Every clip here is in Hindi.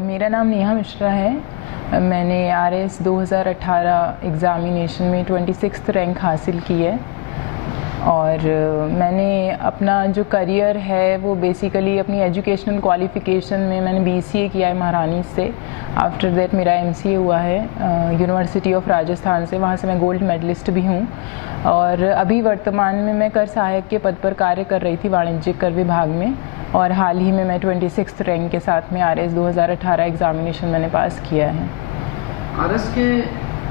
मेरा नाम नेहा मिश्रा है। मैंने आरएस 2018 एग्ज़ामिनेशन में 26th रैंक हासिल की है और मैंने अपना जो करियर है वो बेसिकली अपनी एजुकेशनल क्वालिफ़िकेशन में मैंने बीसीए किया है महारानी से। आफ्टर दैट मेरा एमसीए हुआ है यूनिवर्सिटी ऑफ राजस्थान से, वहाँ से मैं गोल्ड मेडलिस्ट भी हूँ और अभी वर्तमान में मैं कर सहायक के पद पर कार्य कर रही थी वाणिज्यिक कर विभाग में और हाल ही में मैं 26th रैंक के साथ में आरएस 2018 एग्ज़ामिनेशन मैंने पास किया है। आरएस के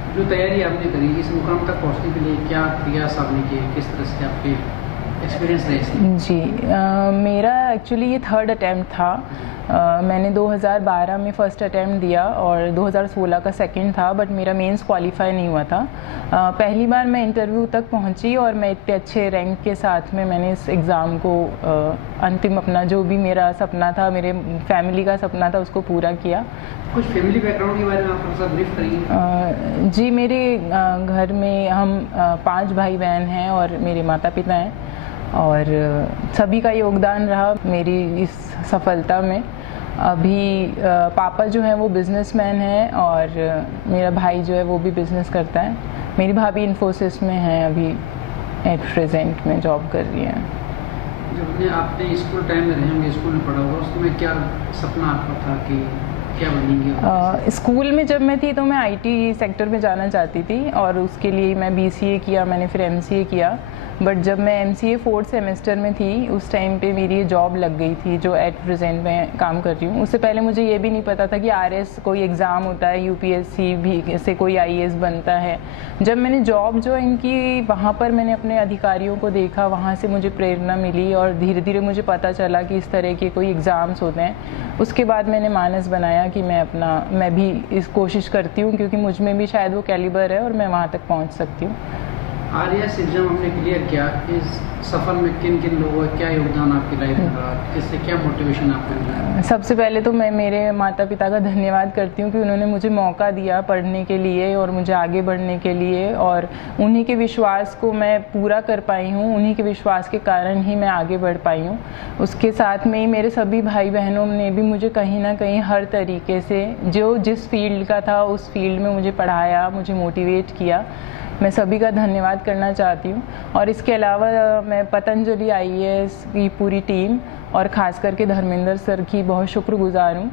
जो तैयारी आपने करी, इस मुकाम तक पहुंचने के लिए क्या प्रयास आपने किए, किस तरह से आपके एक्सपीरियंस रहे? जी मेरा एक्चुअली ये 3rd अटैम्प्ट था। मैंने 2012 में फ़र्स्ट अटैम्प्ट दिया और 2016 का सेकंड था, बट मेरा मेंस क्वालिफाई नहीं हुआ था। पहली बार मैं इंटरव्यू तक पहुंची और मैं इतने अच्छे रैंक के साथ में मैंने इस एग्ज़ाम को अंतिम अपना जो भी मेरा सपना था, मेरे फैमिली का सपना था, उसको पूरा किया। कुछ फैमिली बैकग्राउंड के बारे में आप थोड़ा सा ब्रीफ करेंगे? जी मेरे घर में हम 5 भाई बहन हैं और मेरे माता पिता हैं और सभी का योगदान रहा मेरी इस सफलता में। अभी पापा जो है वो बिज़नेसमैन हैं और मेरा भाई जो है वो भी बिज़नेस करता है। मेरी भाभी इन्फोसिस में है, अभी एट प्रेजेंट में जॉब कर रही है। जब आपने स्कूल टाइम में रहे होंगे, स्कूल में पढ़ा होगा, उसमें क्या सपना आपका था कि क्या बनेंगे? स्कूल में जब मैं थी तो मैं आईटी सेक्टर में जाना चाहती थी और उसके लिए मैं बीसीए किया, मैंने फिर एमसीए किया। बट जब मैं एमसीए 4th सेमेस्टर में थी उस टाइम पे मेरी ये जॉब लग गई थी जो एट प्रेजेंट में काम कर रही हूँ। उससे पहले मुझे ये भी नहीं पता था कि आरएस कोई एग्ज़ाम होता है, यूपीएससी भी से कोई आईएएस बनता है। जब मैंने जॉब ज्वाइन की वहाँ पर मैंने अपने अधिकारियों को देखा, वहाँ से मुझे प्रेरणा मिली और धीरे धीरे मुझे पता चला कि इस तरह के कोई एग्ज़ाम्स होते हैं। उसके बाद मैंने मानस बनाया कि मैं भी इस कोशिश करती हूँ क्योंकि मुझ में भी शायद वो कैलिबर है और मैं वहाँ तक पहुँच सकती हूँ। आरएस एग्जाम हमने क्लियर किया, इस सफर में किन किन लोगों का क्या योगदान आपकी लाइफ में रहा, किससे क्या मोटिवेशन आपको मिला? सबसे पहले तो मैं मेरे माता पिता का धन्यवाद करती हूँ कि उन्होंने मुझे मौका दिया पढ़ने के लिए और मुझे आगे बढ़ने के लिए और उन्हीं के विश्वास को मैं पूरा कर पाई हूँ। उन्हीं के विश्वास के कारण ही मैं आगे बढ़ पाई हूँ। उसके साथ में ही मेरे सभी भाई बहनों ने भी मुझे कहीं ना कहीं हर तरीके से जो जिस फील्ड का था उस फील्ड में मुझे पढ़ाया, मुझे मोटिवेट किया। मैं सभी का धन्यवाद करना चाहती हूँ और इसके अलावा मैं पतंजलि आईएएस की पूरी टीम और ख़ास करके धर्मेंद्र सर की बहुत शुक्रगुजार हूँ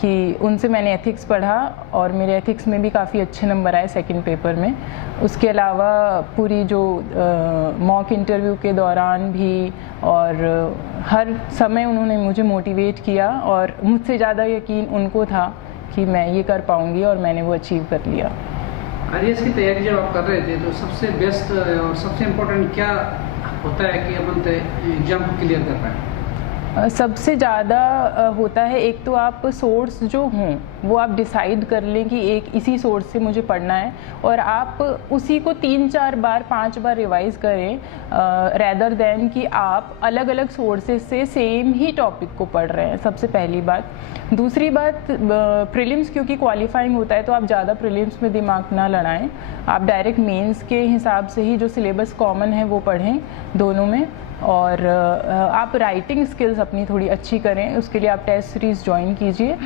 कि उनसे मैंने एथिक्स पढ़ा और मेरे एथिक्स में भी काफ़ी अच्छे नंबर आए सेकंड पेपर में। उसके अलावा पूरी जो मॉक इंटरव्यू के दौरान भी और हर समय उन्होंने मुझे मोटिवेट किया और मुझसे ज़्यादा यकीन उनको था कि मैं ये कर पाऊँगी और मैंने वो अचीव कर लिया। आरएस की तैयारी जब आप कर रहे थे तो सबसे बेस्ट और सबसे इम्पोर्टेंट क्या होता है कि अपन एग्जाम को क्लियर कर पाए? सबसे ज़्यादा होता है एक तो आप सोर्स जो हों वो आप डिसाइड कर लें कि एक इसी सोर्स से मुझे पढ़ना है और आप उसी को 3-4 बार 5 बार रिवाइज़ करें रैदर देन कि आप अलग अलग सोर्सेज से सेम ही टॉपिक को पढ़ रहे हैं। सबसे पहली बात। दूसरी बात, प्रीलिम्स क्योंकि क्वालिफाइंग होता है तो आप ज़्यादा प्रीलिम्स में दिमाग ना लड़ाएं। आप डायरेक्ट मेंस के हिसाब से ही जो सिलेबस कॉमन है वो पढ़ें दोनों में और आप राइटिंग स्किल्स अपनी थोड़ी अच्छी करें। उसके लिए आप टेस्ट सीरीज़ ज्वाइन कीजिए।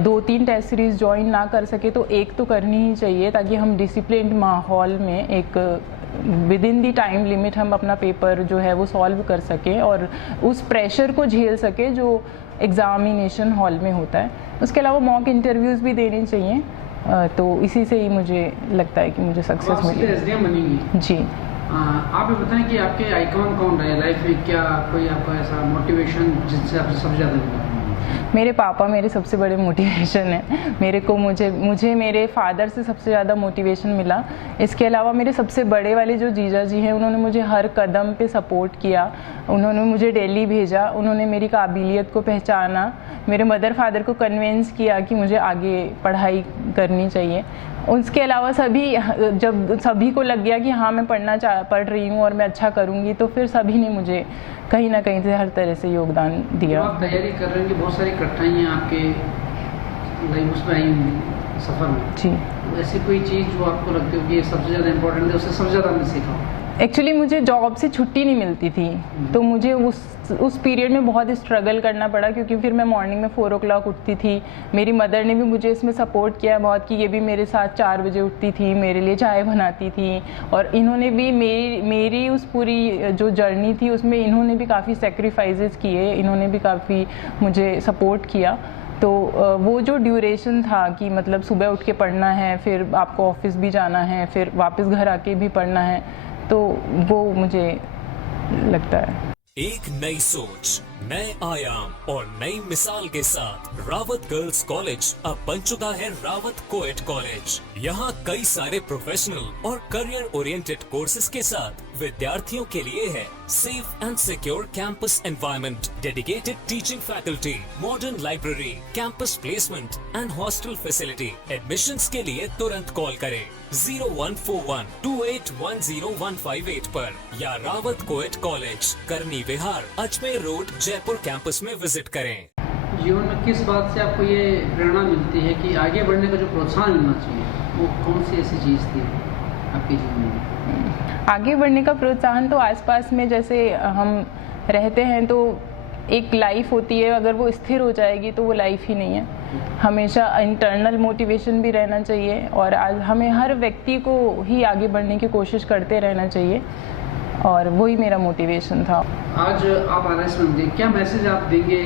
2-3 टेस्ट सीरीज़ ज्वाइन ना कर सके तो एक तो करनी ही चाहिए ताकि हम डिसिप्लिन्ड माहौल में एक with in the time limit हम अपना पेपर जो है वो सॉल्व कर सकें और उस प्रेशर को झेल सके जो एग्ज़ामिनेशन हॉल में होता है। उसके अलावा मॉक इंटरव्यूज़ भी देने चाहिए। तो इसी से ही मुझे लगता है कि मुझे सक्सेस मिली। जी आप ये बताएं कि आपके आइकॉन कौन रहे लाइफ में, क्या कोई आपका ऐसा मोटिवेशन जिससे आपसे सबसे ज़्यादा मिला? मेरे पापा मेरे सबसे बड़े मोटिवेशन है। मुझे मेरे फादर से सबसे ज़्यादा मोटिवेशन मिला। इसके अलावा मेरे सबसे बड़े वाले जो जीजा जी हैं उन्होंने मुझे हर कदम पे सपोर्ट किया। उन्होंने मुझे दिल्ली भेजा, उन्होंने मेरी काबिलियत को पहचाना, मेरे मदर फादर को कन्विंस किया कि मुझे आगे पढ़ाई करनी चाहिए। उसके अलावा जब सभी को लग गया कि हाँ मैं पढ़ रही हूँ और मैं अच्छा करूँगी तो फिर सभी ने मुझे कहीं ना कहीं से हर तरह से योगदान दिया। आप तैयारी कर रहे हैं कि बहुत सारी कठिनाइयाँ आपके लाइफ उसमें आई होंगी सफ़र में। जी। ऐसी कोई चीज़ जो आपको लगती हो कि ये सबसे ज़्यादा इम्पोर्टेंट है, उससे सबसे ज़्यादा हमने सीखा? एक्चुअली मुझे जॉब से छुट्टी नहीं मिलती थी, तो मुझे उस पीरियड में बहुत स्ट्रगल करना पड़ा, क्योंकि फिर मैं मॉर्निंग में 4 o'clock उठती थी। मेरी मदर ने भी मुझे इसमें सपोर्ट किया बहुत, कि ये भी मेरे साथ 4 बजे उठती थी, मेरे लिए चाय बनाती थी, और इन्होंने भी मेरी उस पूरी जो जर्नी थी उसमें इन्होंने भी काफ़ी सेक्रीफाइसेस किए, इन्होंने भी काफ़ी मुझे सपोर्ट किया। तो वो जो ड्यूरेशन था कि मतलब सुबह उठ के पढ़ना है, फिर आपको ऑफिस भी जाना है, फिर वापस घर आके भी पढ़ना है, तो वो मुझे लगता है। एक नई सोच, नए आयाम और नई मिसाल के साथ रावत गर्ल्स कॉलेज अब बन चुका है रावत कोएट कॉलेज। यहाँ कई सारे प्रोफेशनल और करियर ओरिएंटेड कोर्सेज के साथ विद्यार्थियों के लिए है safe and secure campus environment, dedicated teaching faculty, modern library, campus placement and hostel facility. Admissions के लिए तुरंत कॉल करें 0141281015 पर या रावत कोएट कॉलेज, करनी विहार, अजमेर रोड, जयपुर कैंपस में विजिट करें। जीवन में किस बात से आपको ये प्रेरणा मिलती है कि आगे बढ़ने का जो प्रोत्साहन मिलना चाहिए, वो कौन सी ऐसी चीज़ थी आपके जीवन में? आगे बढ़ने का प्रोत्साहन तो आसपास में जैसे हम रहते हैं तो एक लाइफ होती है, अगर वो स्थिर हो जाएगी तो वो लाइफ ही नहीं है। हमेशा इंटरनल मोटिवेशन भी रहना चाहिए, और आज हमें हर व्यक्ति को ही आगे बढ़ने की कोशिश करते रहना चाहिए, और वही मेरा मोटिवेशन था। आज आप RIS में होंगे, क्या मैसेज आप देंगे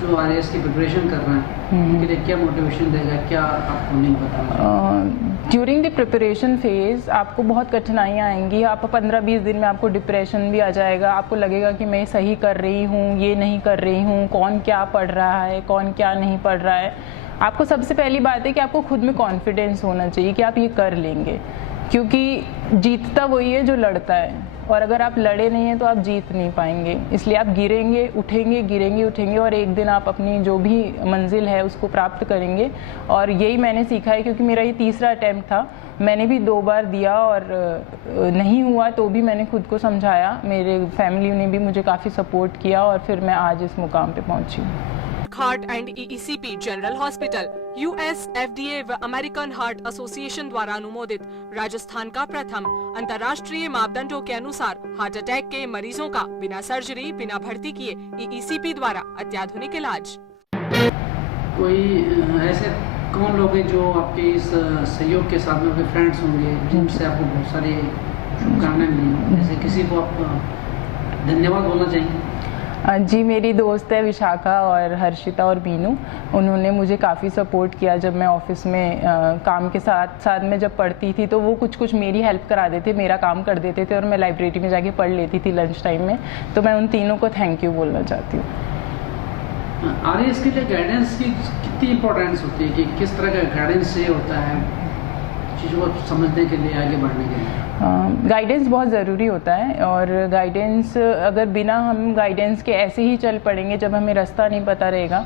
जो RIS की प्रिपरेशन कर रहे हैं, उनके लिए क्या मोटिवेशन देगा, क्या आपको नहीं बताना? ड्यूरिंग द प्रिपरेशन फेज आपको बहुत कठिनाइयाँ आएंगी, आप 15-20 दिन में आपको डिप्रेशन भी आ जाएगा, आपको लगेगा कि मैं सही कर रही हूँ, ये नहीं कर रही हूँ, कौन क्या पढ़ रहा है, कौन क्या नहीं पढ़ रहा है। आपको सबसे पहली बात है कि आपको खुद में कॉन्फिडेंस होना चाहिए कि आप ये कर लेंगे, क्योंकि जीतता वही है जो लड़ता है, और अगर आप लड़े नहीं हैं तो आप जीत नहीं पाएंगे। इसलिए आप गिरेंगे, उठेंगे, गिरेंगे, उठेंगे, और एक दिन आप अपनी जो भी मंजिल है उसको प्राप्त करेंगे। और यही मैंने सीखा है, क्योंकि मेरा ये तीसरा अटैम्प्ट था, मैंने भी 2 बार दिया और नहीं हुआ, तो भी मैंने खुद को समझाया, मेरे फैमिली ने भी मुझे काफ़ी सपोर्ट किया, और फिर मैं आज इस मुकाम पे पहुंची हूँ। Heart and EECP general hospital US FDA व अमेरिकन हार्ट एसोसिएशन द्वारा अनुमोदित राजस्थान का प्रथम अंतर्राष्ट्रीय मापदंडों के अनुसार हार्ट अटैक के मरीजों का बिना सर्जरी, बिना भर्ती किए EECP द्वारा अत्याधुनिक इलाज। कोई ऐसे कौन लोग हैं जो आपके इस सहयोग के साथ में, आपके फ्रेंड्स होंगे जिनसे आपको बहुत सारी शुभकामनाएं मिली, जैसे किसी को आप धन्यवाद बोलना चाहिए? जी, मेरी दोस्त है विशाखा और हर्षिता और मीनू, उन्होंने मुझे काफ़ी सपोर्ट किया जब मैं ऑफिस में काम के साथ साथ में जब पढ़ती थी, तो वो कुछ मेरी हेल्प करा देते, मेरा काम कर देते थे, और मैं लाइब्रेरी में जाके पढ़ लेती थी लंच टाइम में। तो मैं उन तीनों को थैंक यू बोलना चाहती हूँ। RIS के लिए गाइडेंस की कितनी इम्पोर्टेंस होती है, कि किस तरह का गाइडेंस ये होता है चीज़ों को समझने के लिए, आगे बढ़ने के लिए? गाइडेंस बहुत ज़रूरी होता है, और गाइडेंस अगर बिना हम गाइडेंस के ऐसे ही चल पड़ेंगे, जब हमें रास्ता नहीं पता रहेगा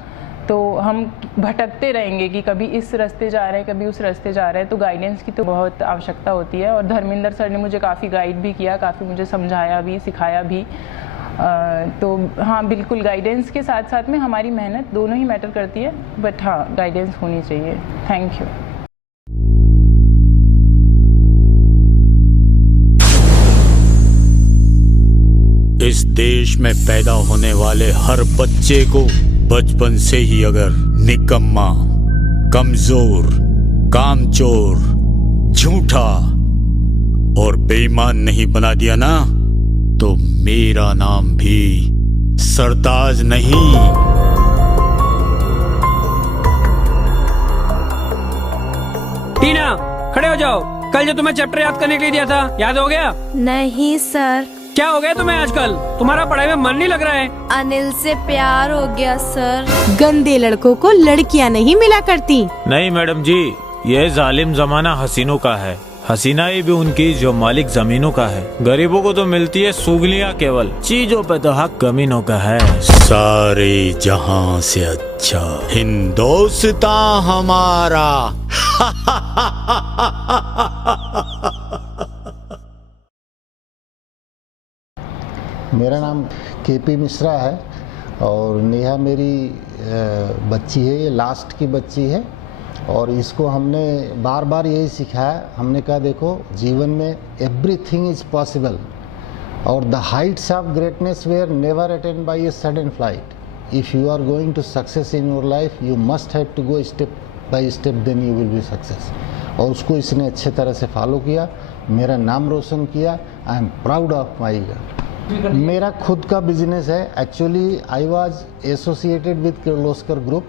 तो हम भटकते रहेंगे कि कभी इस रास्ते जा रहे हैं, कभी उस रास्ते जा रहे हैं। तो गाइडेंस की तो बहुत आवश्यकता होती है, और धर्मेंद्र सर ने मुझे काफ़ी गाइड भी किया, काफ़ी मुझे समझाया भी, सिखाया भी। तो हाँ, बिल्कुल गाइडेंस के साथ साथ में हमारी मेहनत दोनों ही मैटर करती है, बट हाँ, गाइडेंस होनी चाहिए। Thank you. इस देश में पैदा होने वाले हर बच्चे को बचपन से ही अगर निकम्मा, कमजोर, कामचोर, झूठा और बेईमान नहीं बना दिया ना, तो मेरा नाम भी सरताज नहीं। टीना, खड़े हो जाओ। कल जो तुम्हें चैप्टर याद करने के लिए दिया था, याद हो गया? नहीं सर। क्या हो गया तुम्हें आजकल? तुम्हारा पढ़ाई में मन नहीं लग रहा है? अनिल से प्यार हो गया सर। गंदे लड़कों को लड़कियां नहीं मिला करती। नहीं मैडम जी, ये जालिम जमाना हसीनों का है। हसीनाएं भी उनकी जो मालिक जमीनों का है। गरीबों को तो मिलती है सुगलियां केवल, चीजों पे तो हक कमीनों का है। सारे जहां से अच्छा हिंदुस्तान हमारा। मेरा नाम KP मिश्रा है, और नेहा मेरी बच्ची है, ये लास्ट की बच्ची है, और इसको हमने बार बार यही सिखाया। हमने कहा देखो, जीवन में एवरीथिंग इज़ पॉसिबल, और the heights of greatness were never attained by a sudden flight. If you are going to success in your life you must have to go step by step, then you will be success. और उसको इसने अच्छे तरह से फॉलो किया, मेरा नाम रोशन किया. I am proud of my. मेरा खुद का बिजनेस है. Actually I was associated with Kirloskar group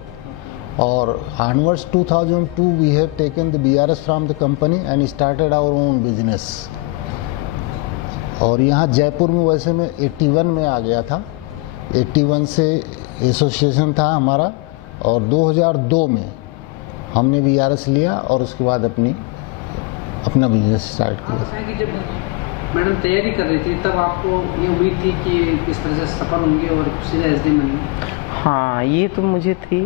और onwards 2002 we have taken the BRS from the company and started our own business. और यहाँ जयपुर में वैसे मैं 81 में आ गया था. 81 से एसोसिएशन था हमारा और 2002 में हमने BRS लिया और उसके बाद अपना बिजनेस स्टार्ट किया. जब मैडम तैयारी कर रही थी तब आपको ये उम्मीद थी कि इस तरह से सफल होंगे और सीधा SDM बनेंगे? हाँ, ये तो मुझे थी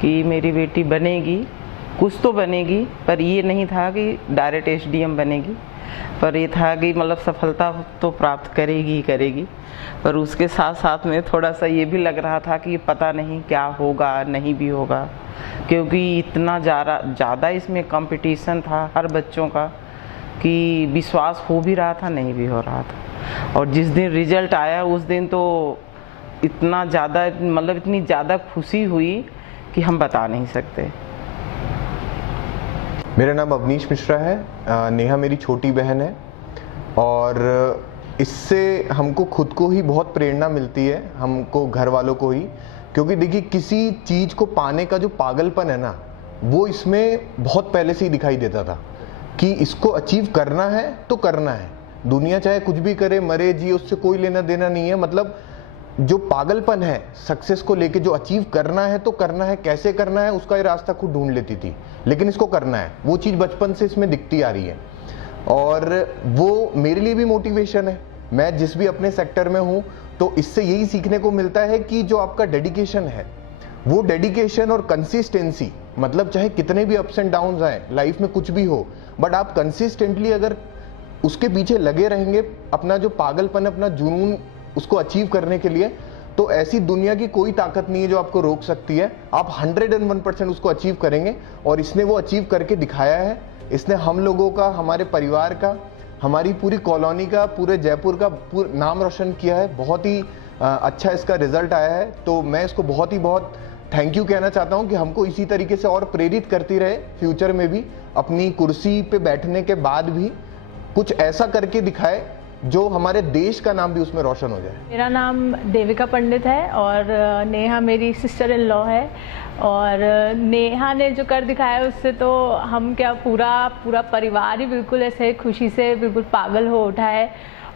कि मेरी बेटी बनेगी, कुछ तो बनेगी, पर ये नहीं था कि डायरेक्ट SDM बनेगी. पर ये था कि मतलब सफलता तो प्राप्त करेगी ही करेगी. पर उसके साथ साथ में थोड़ा सा ये भी लग रहा था कि पता नहीं क्या होगा, नहीं भी होगा, क्योंकि इतना ज़्यादा इसमें कंपटीशन था हर बच्चों का कि विश्वास हो भी रहा था, नहीं भी हो रहा था. और जिस दिन रिजल्ट आया उस दिन तो इतना ज़्यादा मतलब इतनी ज़्यादा खुशी हुई कि हम बता नहीं सकते. मेरा नाम अवनीश मिश्रा है. नेहा मेरी छोटी बहन है और इससे हमको खुद को ही बहुत प्रेरणा मिलती है, हमको घर वालों को ही. क्योंकि देखिए किसी चीज़ को पाने का जो पागलपन है ना, वो इसमें बहुत पहले से ही दिखाई देता था कि इसको अचीव करना है तो करना है. दुनिया चाहे कुछ भी करे, मरे जिए, उससे कोई लेना देना नहीं है. मतलब जो पागलपन है सक्सेस को लेके, जो अचीव करना है तो करना है, कैसे करना है उसका ये रास्ता खुद ढूंढ लेती थी, लेकिन इसको करना है, वो चीज़ बचपन से इसमें दिखती आ रही है. और वो मेरे लिए भी मोटिवेशन है. मैं जिस भी अपने सेक्टर में हूँ तो इससे यही सीखने को मिलता है कि जो आपका डेडिकेशन है, वो डेडिकेशन और कंसिस्टेंसी, मतलब चाहे कितने भी अप्स एंड डाउन्स आए लाइफ में, कुछ भी हो, बट आप कंसिस्टेंटली अगर उसके पीछे लगे रहेंगे, अपना जो पागलपन, अपना जुनून उसको अचीव करने के लिए, तो ऐसी दुनिया की कोई ताकत नहीं है जो आपको रोक सकती है. आप 101% उसको अचीव करेंगे और इसने वो अचीव करके दिखाया है. इसने हम लोगों का, हमारे परिवार का, हमारी पूरी कॉलोनी का, पूरे जयपुर का नाम रोशन किया है. बहुत ही अच्छा इसका रिजल्ट आया है. तो मैं इसको बहुत थैंक यू कहना चाहता हूँ कि हमको इसी तरीके से और प्रेरित करती रहे, फ्यूचर में भी अपनी कुर्सी पे बैठने के बाद भी कुछ ऐसा करके दिखाए जो हमारे देश का नाम भी उसमें रोशन हो जाए. मेरा नाम देविका पंडित है और नेहा मेरी सिस्टर इन लॉ है. और नेहा ने जो कर दिखाया उससे तो हम क्या, पूरा परिवार ही बिल्कुल ऐसे खुशी से बिल्कुल पागल हो उठा है.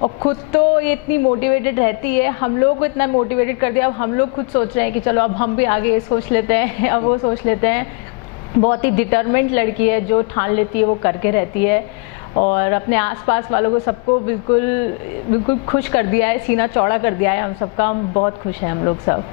और खुद तो ये इतनी मोटिवेटेड रहती है, हम लोग को इतना मोटिवेटेड कर दिया. अब हम लोग खुद सोच रहे हैं कि चलो अब हम भी आगे ये सोच लेते हैं, अब वो सोच लेते हैं. बहुत ही डिटरमेंट लड़की है, जो ठान लेती है वो करके रहती है. और अपने आसपास वालों को सबको बिल्कुल खुश कर दिया है, सीना चौड़ा कर दिया है हम सबका. हम बहुत खुश हैं हम लोग सब.